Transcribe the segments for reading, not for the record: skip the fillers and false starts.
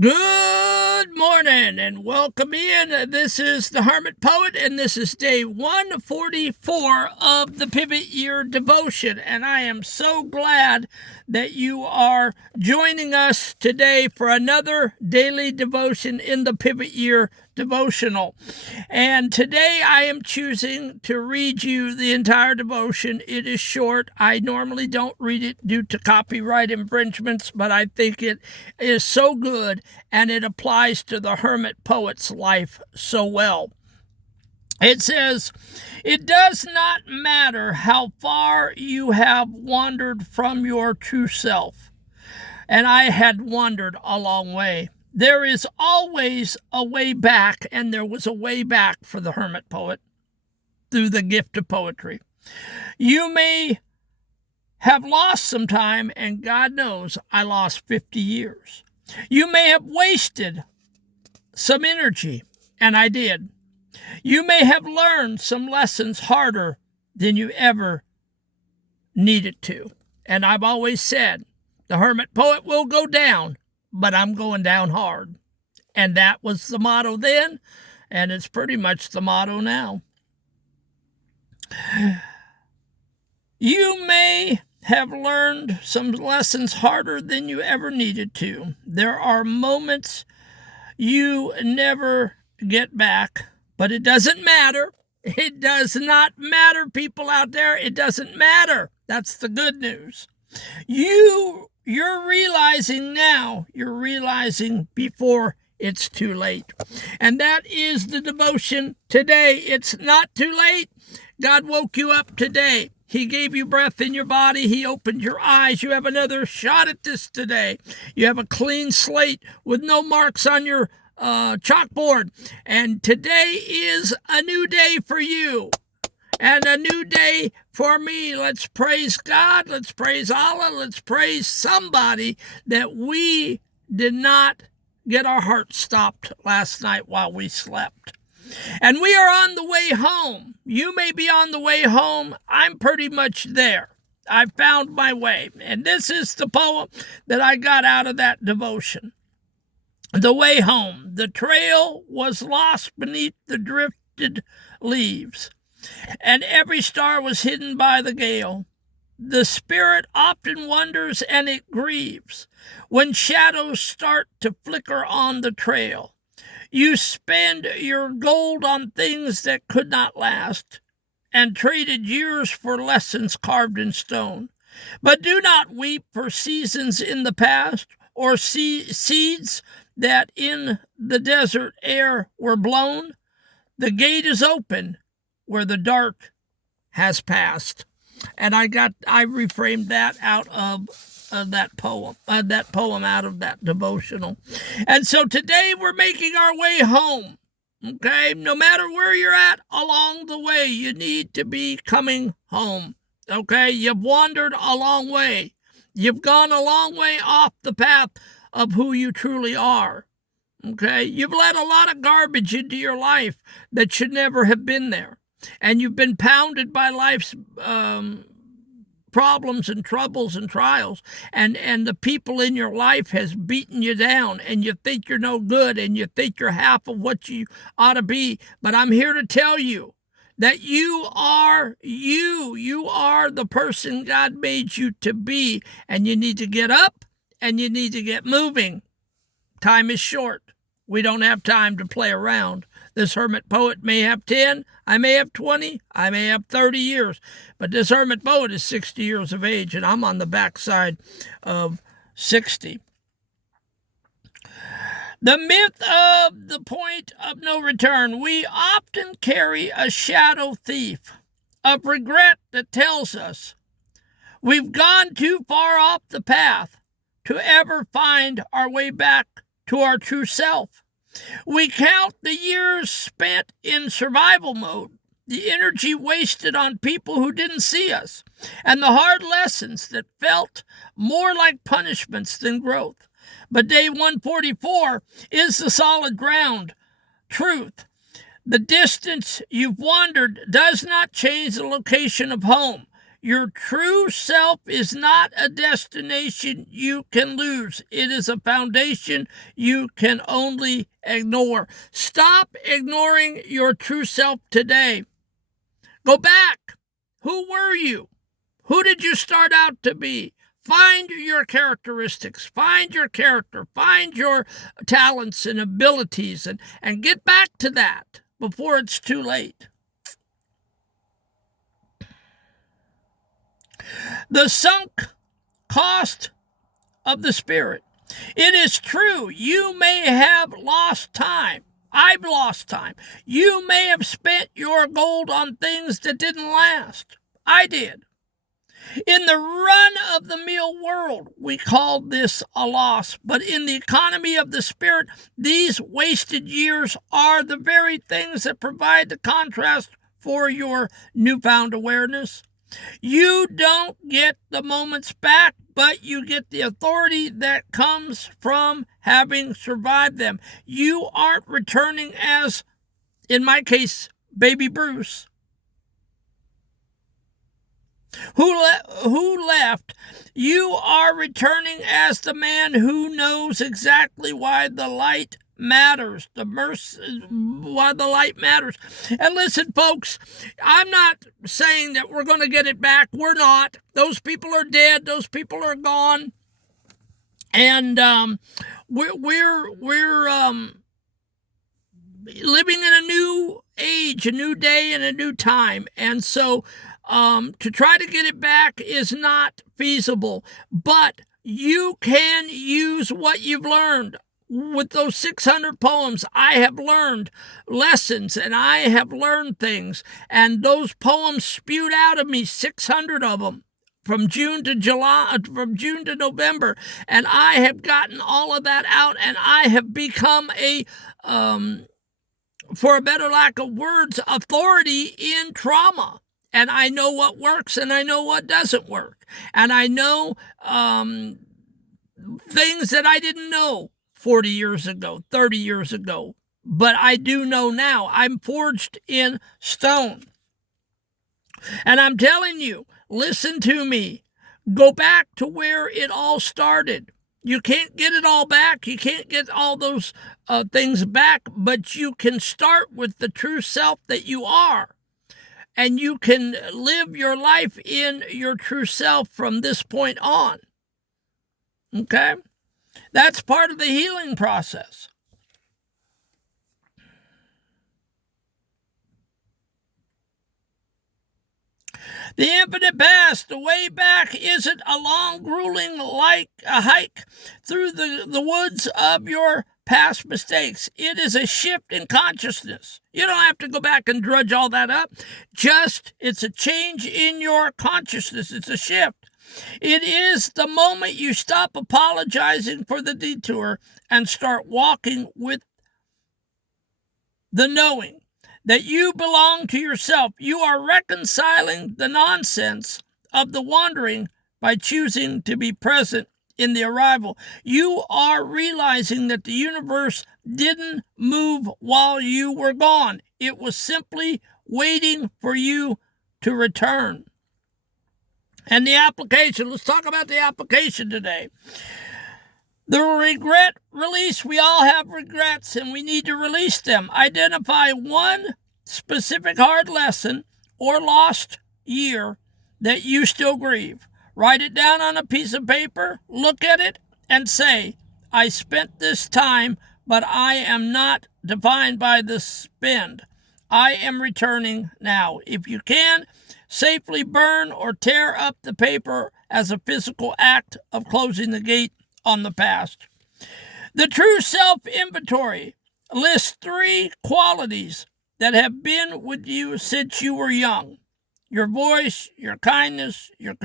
Good morning and welcome in. This is the Hermit Poet, and this is day 144 of the Pivot Year Devotion. And I am so glad that you are joining us today for another daily devotion in the Pivot Year Devotional. And today I am choosing to read you the entire devotion. It is short. I normally don't read it due to copyright infringements, but I think it is so good and it applies to the hermit poet's life so well. It says, "It does not matter how far you have wandered from your true self." And I had wandered a long way. There is always a way back, and there was a way back for the hermit poet through the gift of poetry. You may have lost some time, and God knows I lost 50 years. You may have wasted some energy, and I did. You may have learned some lessons harder than you ever needed to. And I've always said, the hermit poet will go down, but I'm going down hard. And that was the motto then, and it's pretty much the motto now. You may have learned some lessons harder than you ever needed to. There are moments you never get back, but it doesn't matter. It does not matter, people out there. It doesn't matter. That's the good news. You're realizing now, you're realizing before it's too late. And that is the devotion today. It's not too late. God woke you up today. He gave you breath in your body. He opened your eyes. You have another shot at this today. You have a clean slate with no marks on your chalkboard. And today is a new day for you. And a new day for me. Let's praise God. Let's praise Allah. Let's praise somebody that we did not get our hearts stopped last night while we slept. And we are on the way home. You may be on the way home. I'm pretty much there. I found my way. And this is the poem that I got out of that devotion. The way home. The trail was lost beneath the drifted leaves, and every star was hidden by the gale. The spirit often wonders and it grieves when shadows start to flicker on the trail. You spend your gold on things that could not last and traded years for lessons carved in stone. But do not weep for seasons in the past or seeds that in the desert air were blown. The gate is open where the dark has passed. And I reframed that out of that poem out of that devotional. And so today we're making our way home. Okay, no matter where you're at along the way, you need to be coming home. Okay, you've wandered a long way. You've gone a long way off the path of who you truly are. Okay, you've let a lot of garbage into your life that should never have been there. And you've been pounded by life's problems and troubles and trials. And the people in your life has beaten you down, and you think you're no good, and you think you're half of what you ought to be. But I'm here to tell you that you are you. You are the person God made you to be. And you need to get up, and you need to get moving. Time is short. We don't have time to play around. This hermit poet may have 10, I may have 20, I may have 30 years. But this hermit poet is 60 years of age, and I'm on the backside of 60. The myth of the point of no return. We often carry a shadow thief of regret that tells us we've gone too far off the path to ever find our way back to our true self. We count the years spent in survival mode, the energy wasted on people who didn't see us, and the hard lessons that felt more like punishments than growth. But day 144 is the solid ground, truth. The distance you've wandered does not change the location of home. Your true self is not a destination you can lose. It is a foundation you can only ignore. Stop ignoring your true self today. Go back. Who were you? Who did you start out to be? Find your characteristics, find your character, find your talents and abilities, and get back to that before it's too late. The sunk cost of the spirit. It is true, you may have lost time. I've lost time. You may have spent your gold on things that didn't last. I did. In the run-of-the-mill world, we called this a loss, but in the economy of the spirit, these wasted years are the very things that provide the contrast for your newfound awareness. You don't get the moments back, but you get the authority that comes from having survived them. You aren't returning as, in my case, Baby Bruce, who left. You are returning as the man who knows exactly why the light matters, why the light matters. And listen, folks, I'm not saying that we're going to get it back. We're not. Those people are dead. Those people are gone. And we're living in a new age, a new day, and a new time. And so to try to get it back is not feasible, but you can use what you've learned. With those 600 poems, I have learned lessons and I have learned things, and those poems spewed out of me, 600 of them, from June to November, and I have gotten all of that out, and I have become a for a better lack of words, authority in trauma. And I know what works and I know what doesn't work. And I know things that I didn't know 40 years ago, 30 years ago. But I do know now. I'm forged in stone. And I'm telling you, listen to me. Go back to where it all started. You can't get it all back. You can't get all those things back, but you can start with the true self that you are. And you can live your life in your true self from this point on. Okay? That's part of the healing process. The infinite past, the way back, isn't a long, grueling like a hike through the woods of your past mistakes. It is a shift in consciousness. You don't have to go back and drudge all that up. It's a change in your consciousness. It's a shift. It is the moment you stop apologizing for the detour and start walking with the knowing that you belong to yourself. You are reconciling the nonsense of the wandering by choosing to be present in the arrival. You are realizing that the universe didn't move while you were gone. It was simply waiting for you to return. And the application, let's talk about the application today. The regret release, we all have regrets and we need to release them. Identify one specific hard lesson or lost year that you still grieve. Write it down on a piece of paper, look at it, and say, I spent this time, but I am not defined by the spend. I am returning now. If you can, safely burn or tear up the paper as a physical act of closing the gate on the past. The True Self Inventory lists 3 qualities that have been with you since you were young. Your voice, your kindness, your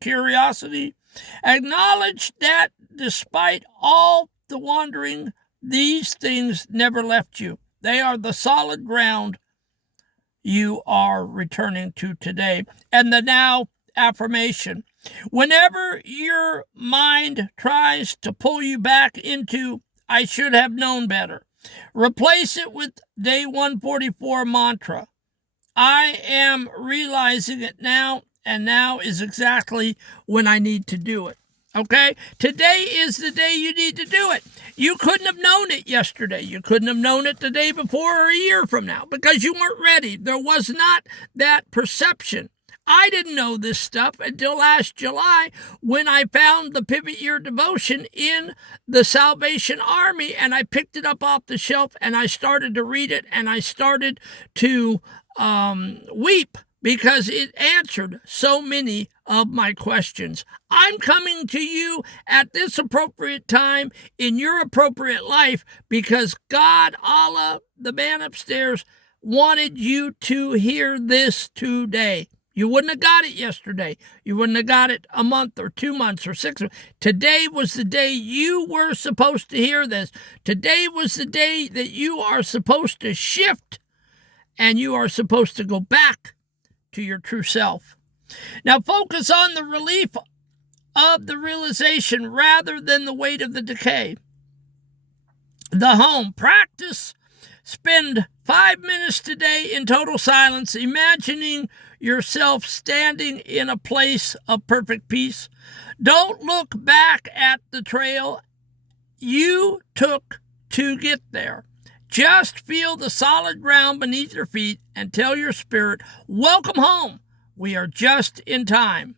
curiosity. Acknowledge that despite all the wandering, these things never left you. They are the solid ground you are returning to today. And the now affirmation. Whenever your mind tries to pull you back into, I should have known better, replace it with day 144 mantra. I am realizing it now, and now is exactly when I need to do it. Okay? Today is the day you need to do it. You couldn't have known it yesterday. You couldn't have known it the day before or a year from now because you weren't ready. There was not that perception. I didn't know this stuff until last July when I found the Pivot Year Devotion in the Salvation Army, and I picked it up off the shelf and I started to read it, and I started to weep because it answered so many of my questions. I'm coming to you at this appropriate time in your appropriate life because God, Allah, the man upstairs, wanted you to hear this today. You wouldn't have got it yesterday. You wouldn't have got it a month or 2 months or 6 months. Today was the day you were supposed to hear this. Today was the day that you are supposed to shift and you are supposed to go back to your true self. Now focus on the relief of the realization rather than the weight of the decay. The home. Practice. Spend 5 minutes today in total silence, imagining yourself standing in a place of perfect peace. Don't look back at the trail you took to get there. Just feel the solid ground beneath your feet and tell your spirit, welcome home. We are just in time.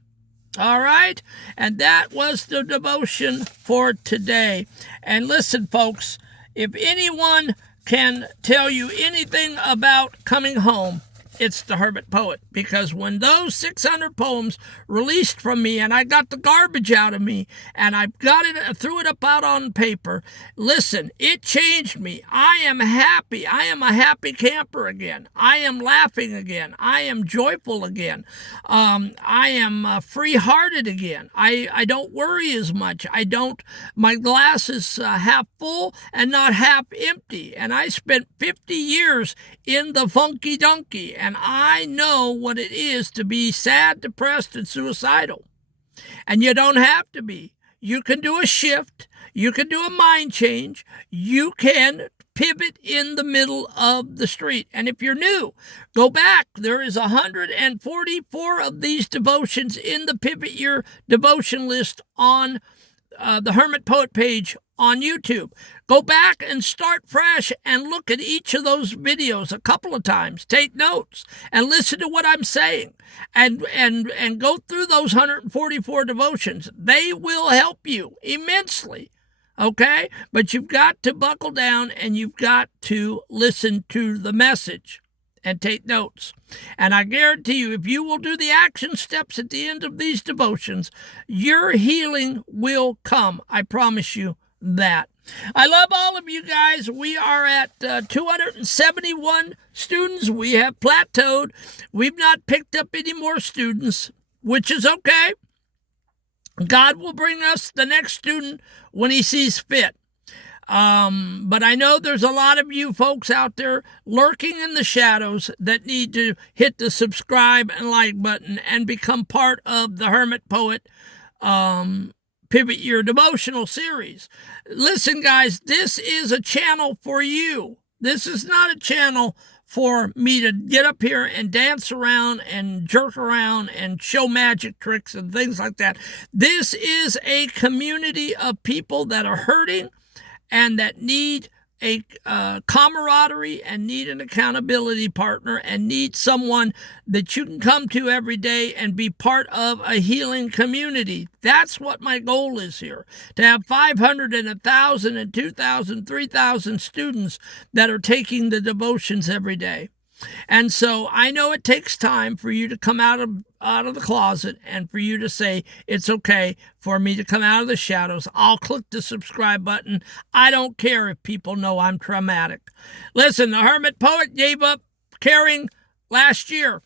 All right? And that was the devotion for today. And listen, folks, if anyone can tell you anything about coming home, it's the Hermit Poet, because when those 600 poems released from me and I got the garbage out of me and I got it, threw it up out on paper, listen, it changed me. I am happy. I am a happy camper again. I am laughing again. I am joyful again. I am free-hearted again. I don't worry as much. My glass is half full and not half empty. And I spent 50 years in the funky donkey, and I know what it is to be sad, depressed, and suicidal. And you don't have to be. You can do a shift. You can do a mind change. You can pivot in the middle of the street. And if you're new, go back. There is 144 of these devotions in the Pivot Year devotion list on the Hermit Poet page on YouTube. Go back and start fresh and look at each of those videos a couple of times. Take notes and listen to what I'm saying and go through those 144 devotions. They will help you immensely. Okay? But you've got to buckle down and you've got to listen to the message and take notes. And I guarantee you, if you will do the action steps at the end of these devotions, your healing will come. I promise you that. I love all of you guys. We are at 271 students. We have plateaued. We've not picked up any more students, which is okay. God will bring us the next student when he sees fit. But I know there's a lot of you folks out there lurking in the shadows that need to hit the subscribe and like button and become part of the Hermit Poet Pivot Year devotional series. Listen, guys, this is a channel for you. This is not a channel for me to get up here and dance around and jerk around and show magic tricks and things like that. This is a community of people that are hurting and that need a camaraderie and need an accountability partner and need someone that you can come to every day and be part of a healing community. That's what my goal is here, to have 500 and 1,000 and 2,000, 3,000 students that are taking the devotions every day. And so I know it takes time for you to come out of the closet and for you to say, it's okay for me to come out of the shadows. I'll click the subscribe button. I don't care if people know I'm traumatic. Listen, the Hermit Poet gave up caring last year.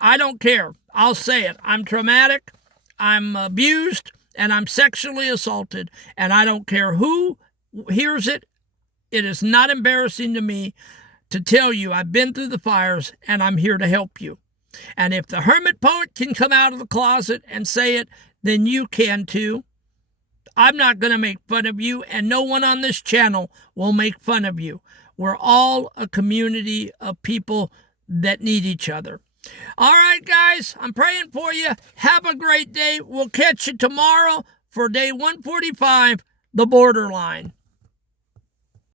I don't care. I'll say it. I'm traumatic. I'm abused and I'm sexually assaulted. And I don't care who hears it. It is not embarrassing to me to tell you I've been through the fires and I'm here to help you. And if the Hermit Poet can come out of the closet and say it, then you can too. I'm not going to make fun of you, and no one on this channel will make fun of you. We're all a community of people that need each other. All right, guys, I'm praying for you. Have a great day. We'll catch you tomorrow for day 145, the borderline.